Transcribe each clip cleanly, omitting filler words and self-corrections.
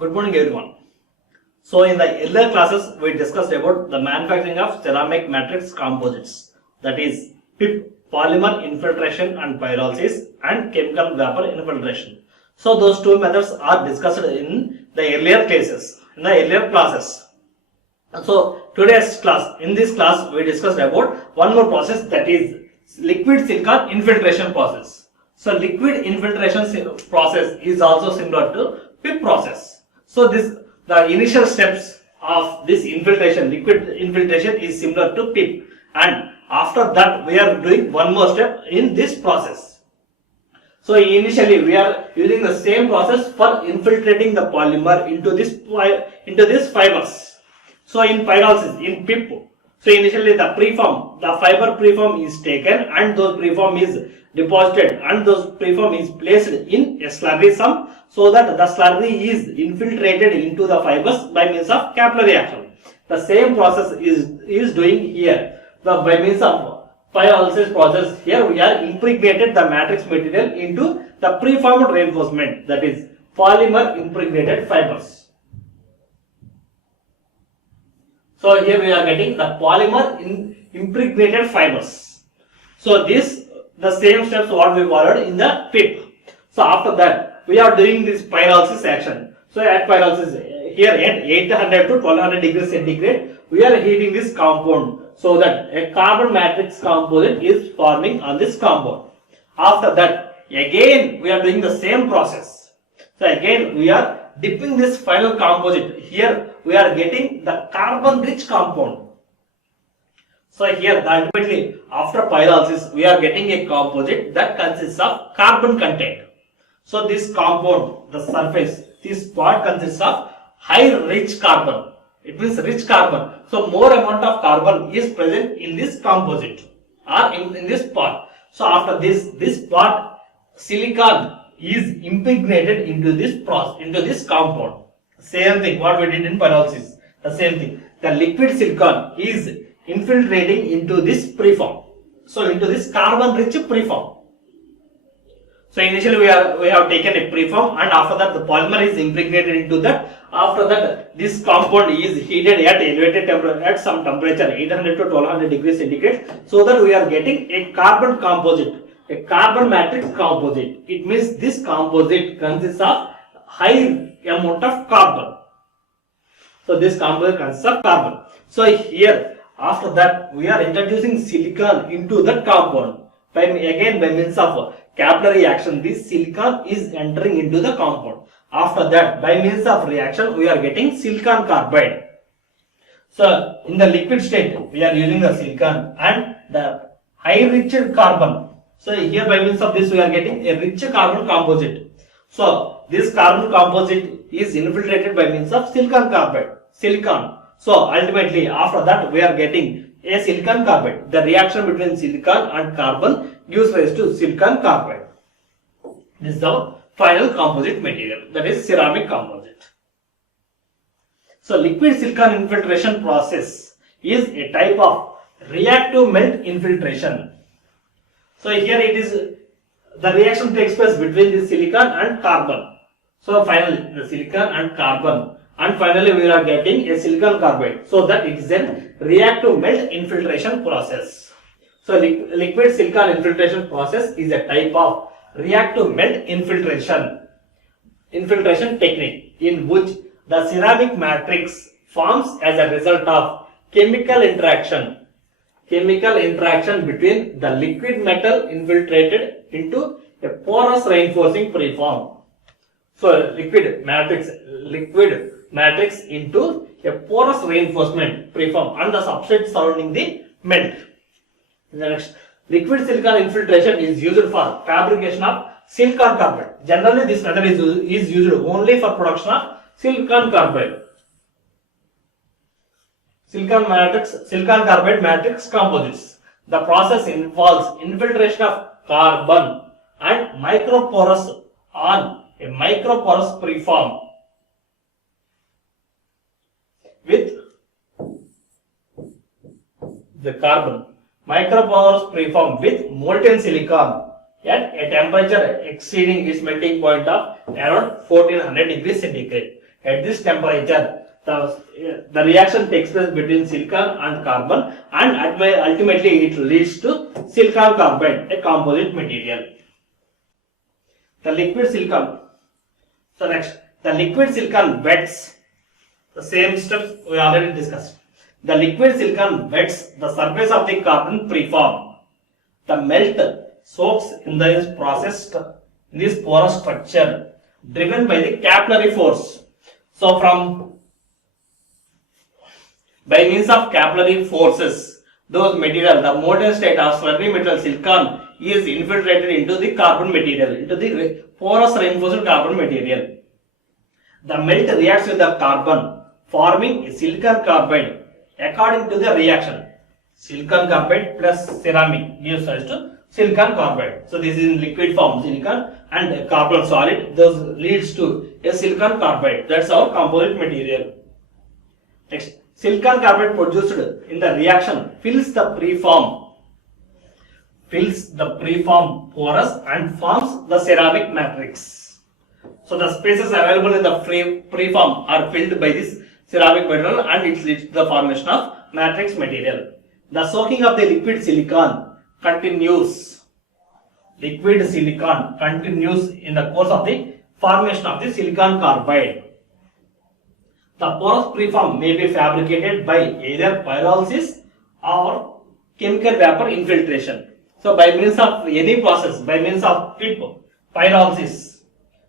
Good morning everyone. So in the earlier classes we discussed about the manufacturing of ceramic matrix composites, that is PIP, polymer infiltration and pyrolysis, and chemical vapor infiltration. So those two methods are discussed in the earlier classes. So today's class, in this class we discussed about one more process, that is liquid silicon infiltration process. So liquid infiltration process is also similar to PIP process. So the initial steps of this infiltration, liquid infiltration, is similar to PIP, and after that we are doing one more step in this process. So initially we are using the same process for infiltrating the polymer into this fibers. So in pyrolysis, in PIP, so initially the fiber preform is taken and those preform is deposited and those preform is placed in a slurry sump, so that the slurry is infiltrated into the fibers by means of capillary action. The same process is doing here. By means of pyrolysis process, here we are impregnated the matrix material into the preformed reinforcement, that is polymer impregnated fibers. So here we are getting the polymer impregnated fibers. So the same steps what we followed in the PIP. So after that we are doing this pyrolysis action. So at pyrolysis, here at 800 to 1200 degrees centigrade, we are heating this compound, so that a carbon matrix composite is forming on this compound. After that, again we are doing the same process. So again we are dipping this final composite. Here we are getting the carbon rich compound. So here ultimately after pyrolysis we are getting a composite that consists of carbon content. So this compound, the surface, this part consists of high rich carbon. It means rich carbon. So more amount of carbon is present in this composite or in this part. So after this part, silicon is impregnated into this compound. Same thing what we did in pyrolysis. The same thing. The liquid silicon is infiltrating into this preform. So into this carbon rich preform. So initially we have taken a preform, and after that the polymer is impregnated into that. After that this compound is heated at elevated temperature, at some temperature 800 to 1200 degrees centigrade, so that we are getting a carbon composite, a carbon matrix composite. It means this composite consists of high amount of carbon. So this composite consists of carbon. So here after that we are introducing silicon into that compound by means of capillary action. This silicon is entering into the compound. After that, by means of reaction, we are getting silicon carbide. So in the liquid state we are using the silicon and the high rich carbon. So here by means of this we are getting a rich carbon composite. So this carbon composite is infiltrated by means of silicon carbide, silicon. So ultimately after that we are getting a silicon carbide. The reaction between silicon and carbon gives rise to silicon carbide. This is the final composite material, that is ceramic composite. So liquid silicon infiltration process is a type of reactive melt infiltration. So here it is, the reaction takes place between the silicon and carbon. So finally the silicon and carbon, and finally we are getting a silicon carbide. So that it is a reactive melt infiltration process. So liquid silicon infiltration process is a type of reactive melt infiltration technique in which the ceramic matrix forms as a result of chemical interaction between the liquid metal infiltrated into a porous reinforcing preform. So liquid matrix into a porous reinforcement preform and the substrate surrounding the melt. Next, liquid silicon infiltration is used for fabrication of silicon carbide. Generally this method is used only for production of silicon carbide. Silicon carbide matrix composites. The process involves infiltration of carbon and microporous on a microporous preform with the carbon. Microporous preform with molten silicon at a temperature exceeding its melting point of around 1400 degrees centigrade. At this temperature, the reaction takes place between silicon and carbon, and ultimately it leads to silicon carbide, a composite material. The liquid silicon. So next, the liquid silicon wets. The same steps we already discussed. The liquid silicon wets the surface of the carbon preform. The melt soaks in this process in this porous structure driven by the capillary force. So by means of capillary forces, those material, the molten state of slurry metal silicon is infiltrated into the carbon material, into the porous reinforced carbon material. The melt reacts with the carbon, forming a silicon carbide according to the reaction. Silicon carbide plus ceramic gives rise to silicon carbide. So this is in liquid form, silicon and carbon solid. This leads to a silicon carbide. That's our composite material. Next, silicon carbide produced in the reaction fills the preform porous and forms the ceramic matrix. So the spaces available in the preform are filled by this ceramic material, and it leads to the formation of matrix material. The soaking of the liquid silicon continues. Liquid silicon continues in the course of the formation of the silicon carbide. The porous preform may be fabricated by either pyrolysis or chemical vapor infiltration. So by means of any process, by means of pyrolysis.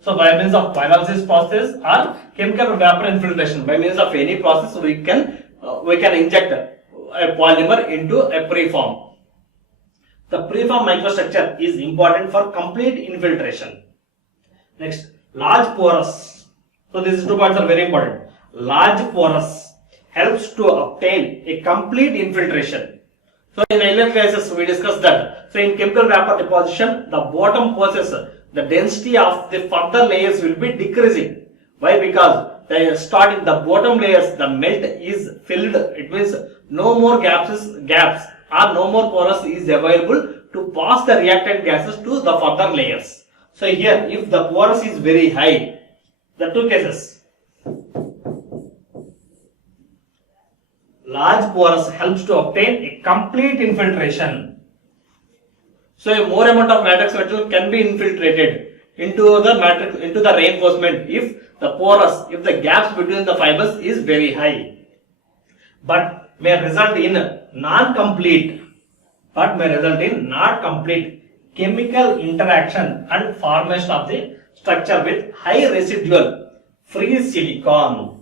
So by means of pyrolysis process or chemical vapor infiltration, by means of any process we can inject a polymer into a preform. The preform microstructure is important for complete infiltration. Next, large porous. So these 2 points are very important. Large porous helps to obtain a complete infiltration. So in earlier classes we discussed that. So in chemical vapor deposition, the bottom process, the density of the further layers will be decreasing. Why? Because starting the bottom layers, the melt is filled. It means no more gaps or no more porous is available to pass the reactant gases to the further layers. So here, if the porous is very high, the 2 cases. Large porous helps to obtain a complete infiltration. So a more amount of matrix material can be infiltrated into the reinforcement if the gaps between the fibers is very high, but may result in not complete chemical interaction and formation of the structure with high residual free silicon.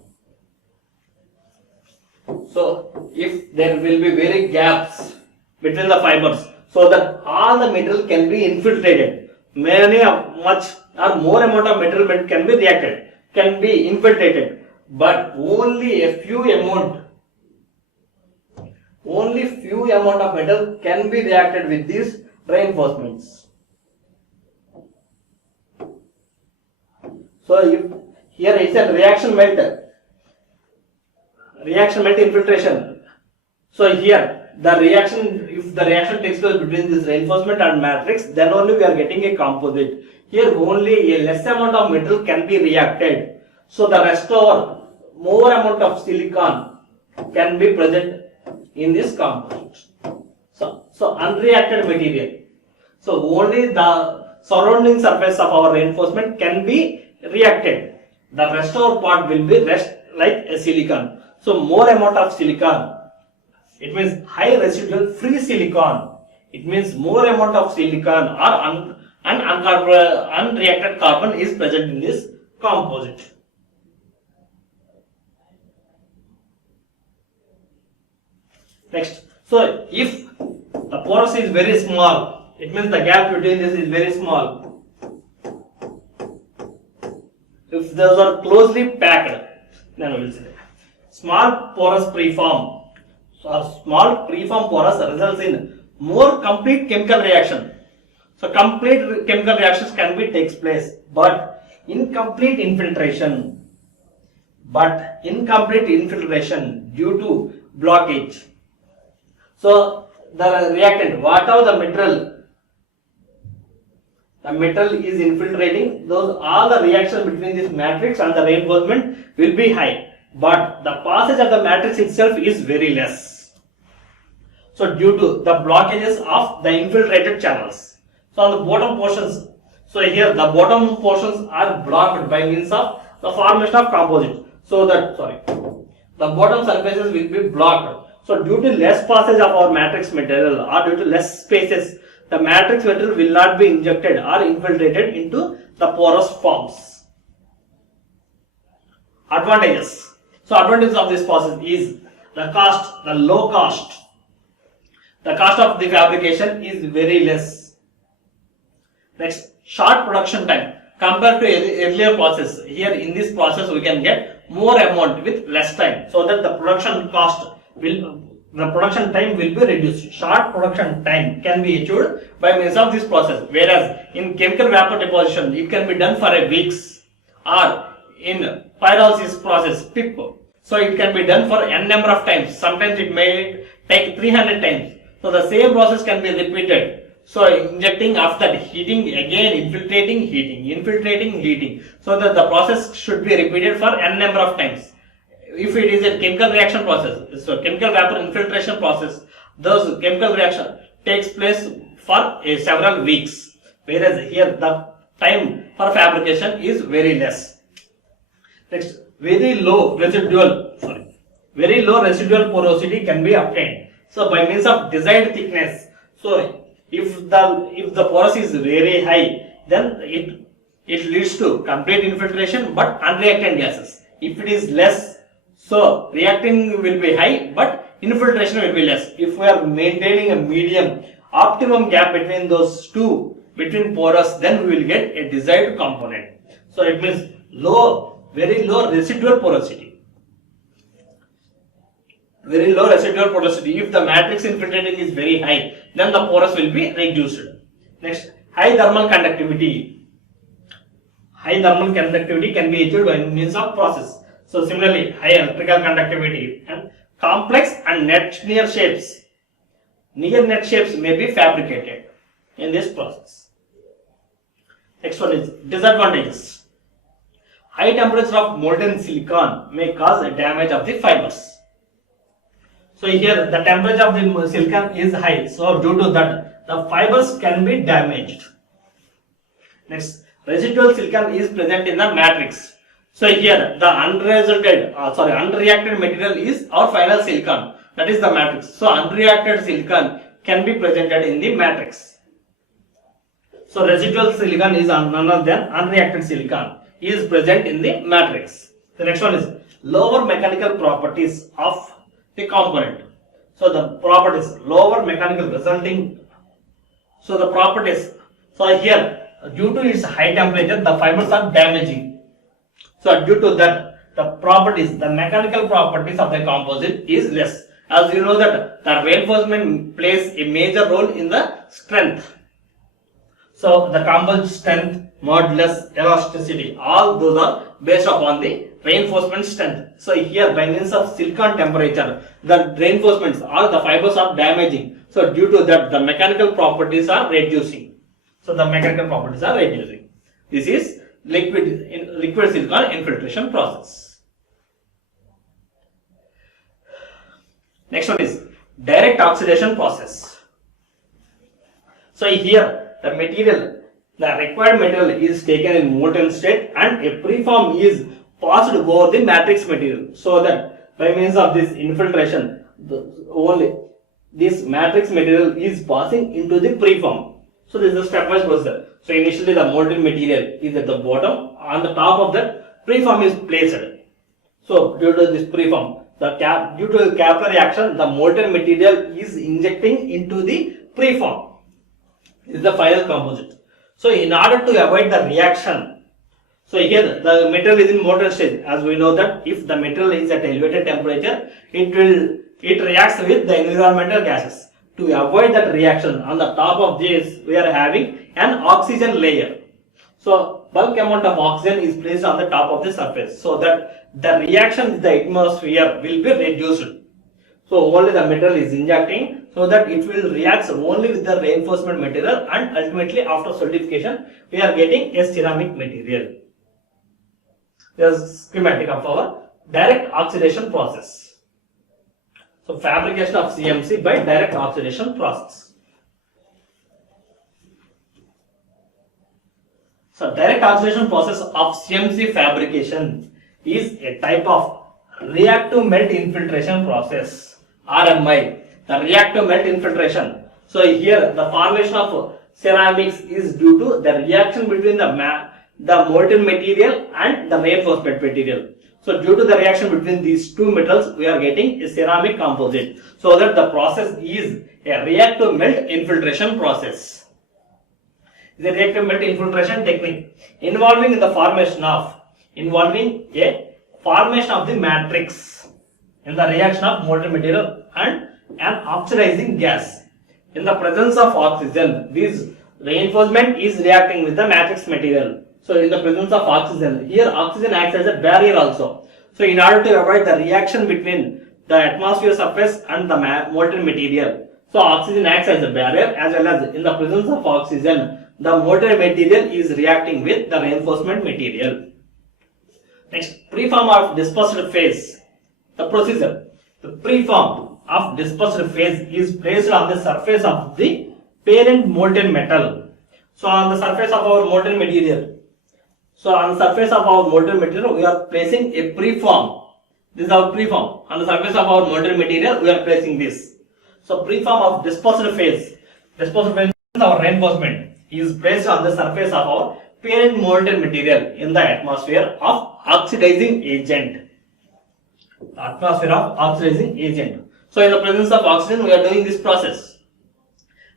So if there will be very gaps between the fibers, so that all the material can be infiltrated, much or more amount of material can be reacted, can be infiltrated, but only few amount of metal can be reacted with these reinforcements. So if here it's a reaction melt infiltration. So here if the reaction takes place between this reinforcement and matrix, then only we are getting a composite. Here only a less amount of metal can be reacted. So the rest over more amount of silicon can be present in this composite. So unreacted material. So only the surrounding surface of our reinforcement can be reacted. The rest over part will be like a silicon. So more amount of silicon, it means high residual free silicon. It means more amount of silicon or unreacted carbon is present in this composite. Next, so if the porous is very small, it means the gap between this is very small. If those are closely packed, then we will see. Small porous preform. So a small preform porous results in more complete chemical reaction. So complete chemical reactions can be takes place, but incomplete infiltration due to blockage. So the reactant, whatever the material the metal is infiltrating, those all the reaction between this matrix and the reinforcement will be high, but the passage of the matrix itself is very less. So due to the blockages of the infiltrated channels. So on the bottom portions, so here the bottom portions are blocked by means of the formation of composite. So that, the bottom surfaces will be blocked. So due to less passage of our matrix material or due to less spaces, the matrix material will not be injected or infiltrated into the porous forms. Advantages. So advantages of this process is the cost, the low cost. The cost of the fabrication is very less. Next, short production time compared to earlier process. Here in this process we can get more amount with less time, so that the production time will be reduced. Short production time can be achieved by means of this process, whereas in chemical vapor deposition it can be done for a weeks, or in pyrolysis process PIP, so it can be done for n number of times. Sometimes it may take 300 times. So the same process can be repeated. So injecting, after heating, again infiltrating, heating, so that the process should be repeated for n number of times. If it is a chemical reaction process, so chemical vapor infiltration process, those chemical reaction takes place for several weeks, whereas here the time for fabrication is very less. Next, very low residual porosity can be obtained. So by means of desired thickness. So if the porous is very high, then it leads to complete infiltration but unreactant gases. If it is less, so reacting will be high but infiltration will be less. If we are maintaining a medium optimum gap between those two, between porous, then we will get a desired component. So it means very low residual porosity. Very low residual porosity. If the matrix infiltrating is very high, then the porous will be reduced. Next, high thermal conductivity. High thermal conductivity can be achieved by means of process. So similarly, high electrical conductivity and complex and near shapes may be fabricated in this process. Next one is disadvantages. High temperature of molten silicon may cause damage of the fibers. So here the temperature of the silicon is high, so due to that the fibers can be damaged. Next, residual silicon is present in the matrix. So here the unreacted material is our final silicon, that is the matrix. So unreacted silicon can be presented in the matrix. So residual silicon is none other than unreacted silicon is present in the matrix. The next one is lower mechanical properties of the component. So the properties, lower mechanical resulting. So the properties. So here, due to its high temperature, the fibers are damaging. So due to that, the properties, the mechanical properties of the composite is less. As you know that the reinforcement plays a major role in the strength. So the composite strength, modulus, elasticity, all those are based upon the reinforcement strength. So here by means of silicon temperature, the reinforcements or the fibers are damaging. So due to that, the mechanical properties are reducing. This is liquid silicon infiltration process. Next one is direct oxidation process. So here the required material is taken in molten state and a preform is passed over the matrix material, so that by means of this infiltration, this matrix material is passing into the preform. So this is a stepwise process. So initially the molten material is at the bottom, on the top of that preform is placed. So due to this preform, due to the capillary action, the molten material is injecting into the preform. This is the final composite. So in order to avoid the reaction, so here the material is in molten state. As we know that if the material is at elevated temperature, it reacts with the environmental gases. To avoid that reaction, on the top of this we are having an oxygen layer. So bulk amount of oxygen is placed on the top of the surface, so that the reaction with the atmosphere will be reduced. So only the material is injecting, so that it will react only with the reinforcement material, and ultimately after solidification we are getting a ceramic material. This is schematic of our direct oxidation process. So fabrication of CMC by direct oxidation process. So direct oxidation process of CMC fabrication is a type of reactive melt infiltration process, RMI. The reactive melt infiltration. So here the formation of ceramics is due to the reaction between the molten material and the reinforcement material. So due to the reaction between these two metals, we are getting a ceramic composite. So that the process is a reactive melt infiltration process. The reactive melt infiltration technique involving a formation of the matrix in the reaction of molten material and an oxidizing gas. In the presence of oxygen, this reinforcement is reacting with the matrix material. So in the presence of oxygen, here oxygen acts as a barrier also. So in order to avoid the reaction between the atmosphere surface and the molten material, so oxygen acts as a barrier, as well as in the presence of oxygen, the molten material is reacting with the reinforcement material. Next, preform of dispersed phase. The procedure. The preform of dispersed phase is placed on the surface of the parent molten metal. So on the surface of our molten material. So on the surface of our molten material, we are placing a preform. This is our preform. On the surface of our molten material, we are placing this. So preform of dispersed phase. Dispersed phase is our reinforcement. Is placed on the surface of our parent molten material in the atmosphere of oxidizing agent. Atmosphere of oxidizing agent. So in the presence of oxygen, we are doing this process.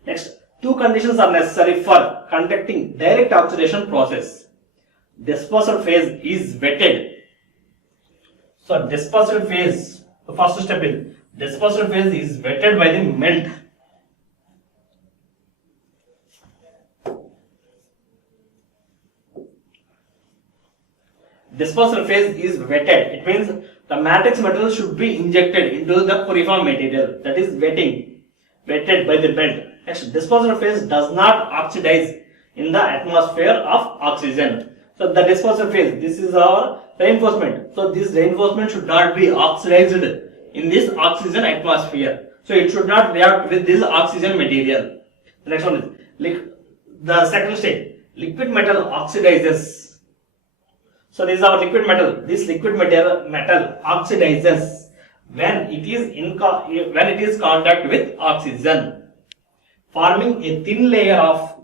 Next, two conditions are necessary for conducting direct oxidation process. Dispersed phase is wetted. So dispersed phase, the first step is dispersed phase is wetted by the melt. Dispersed phase is wetted. It means the matrix material should be injected into the preform material. That is wetted by the melt. Next, dispersed phase does not oxidize in the atmosphere of oxygen. So the dispersed phase, this is our reinforcement. So this reinforcement should not be oxidized in this oxygen atmosphere. So it should not react with this oxygen material. The next one is the second stage. Liquid metal oxidizes. So this is our liquid metal. This liquid metal oxidizes when it is contact with oxygen, forming a thin layer of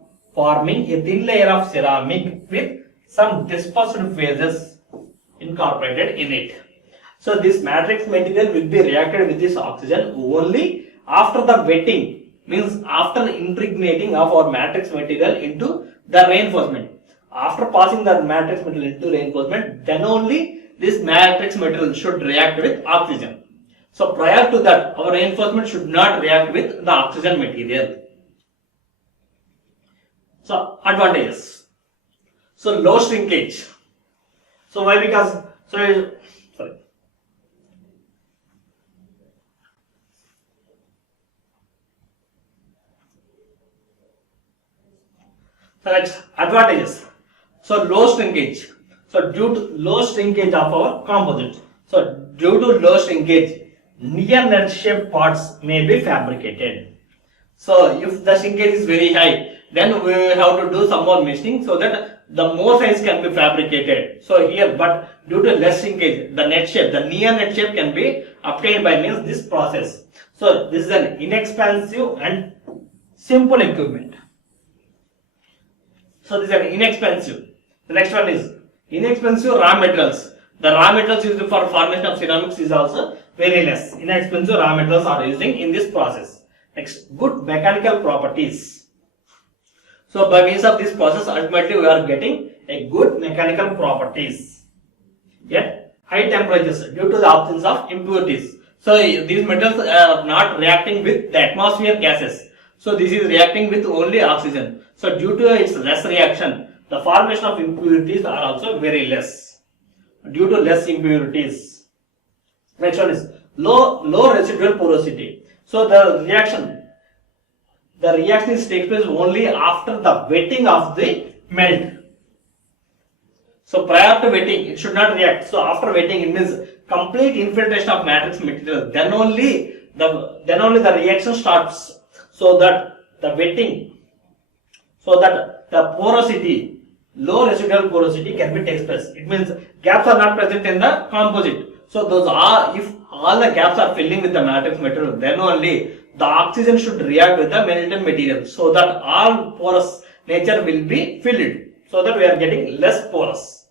ceramic with some dispersed phases incorporated in it. So this matrix material will be reacted with this oxygen only after the wetting, means after impregnating of our matrix material into the reinforcement. After passing the matrix material into reinforcement, then only this matrix material should react with oxygen. So prior to that, our reinforcement should not react with the oxygen material. So advantages. So low shrinkage. So why? Because So next, advantages. So low shrinkage. So due to low shrinkage of our composite. So due to low shrinkage, near net shape parts may be fabricated. So if the shrinkage is very high, then we have to do some more machining so that the more size can be fabricated. So here, but due to less shrinkage, the net shape, the near net shape can be obtained by means this process. So this is an inexpensive and simple equipment. So this is an inexpensive. The next one is inexpensive raw materials. The raw materials used for formation of ceramics is also very less. Inexpensive raw materials are using in this process. Next, good mechanical properties. So by means of this process, ultimately we are getting a good mechanical properties. Yet high temperatures due to the absence of impurities. So these metals are not reacting with the atmosphere gases. So this is reacting with only oxygen. So due to its less reaction, the formation of impurities are also very less. Due to less impurities. Next one is low residual porosity. So the reaction takes place only after the wetting of the melt. So prior to wetting, it should not react. So after wetting, it means complete infiltration of matrix material. Then only the reaction starts. So that the wetting, so that the porosity, low residual porosity can be takes place. It means gaps are not present in the composite. So those are, if all the gaps are filling with the matrix material, then only the oxygen should react with the melted material, so that all porous nature will be filled, so that we are getting less porous.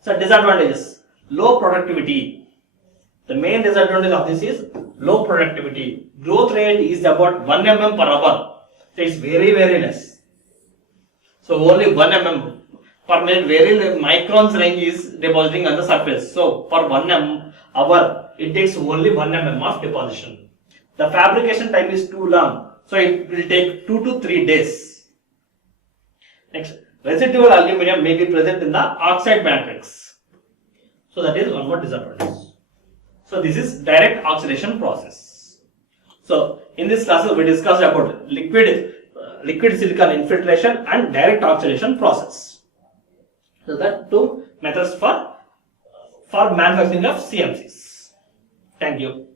So disadvantages: low productivity. The main disadvantage of this is low productivity. Growth rate is about 1 mm per hour. So it's very less. So only 1 mm per minute, very microns range is depositing on the surface. So for 1 hour, it takes only 1 mm of deposition. The fabrication time is too long, so it will take 2 to 3 days. Next, residual aluminum may be present in the oxide matrix. So that is one more disadvantage. So this is direct oxidation process. So in this class we discussed about liquid silicon infiltration and direct oxidation process. So that two methods for manufacturing of CMCs. Thank you.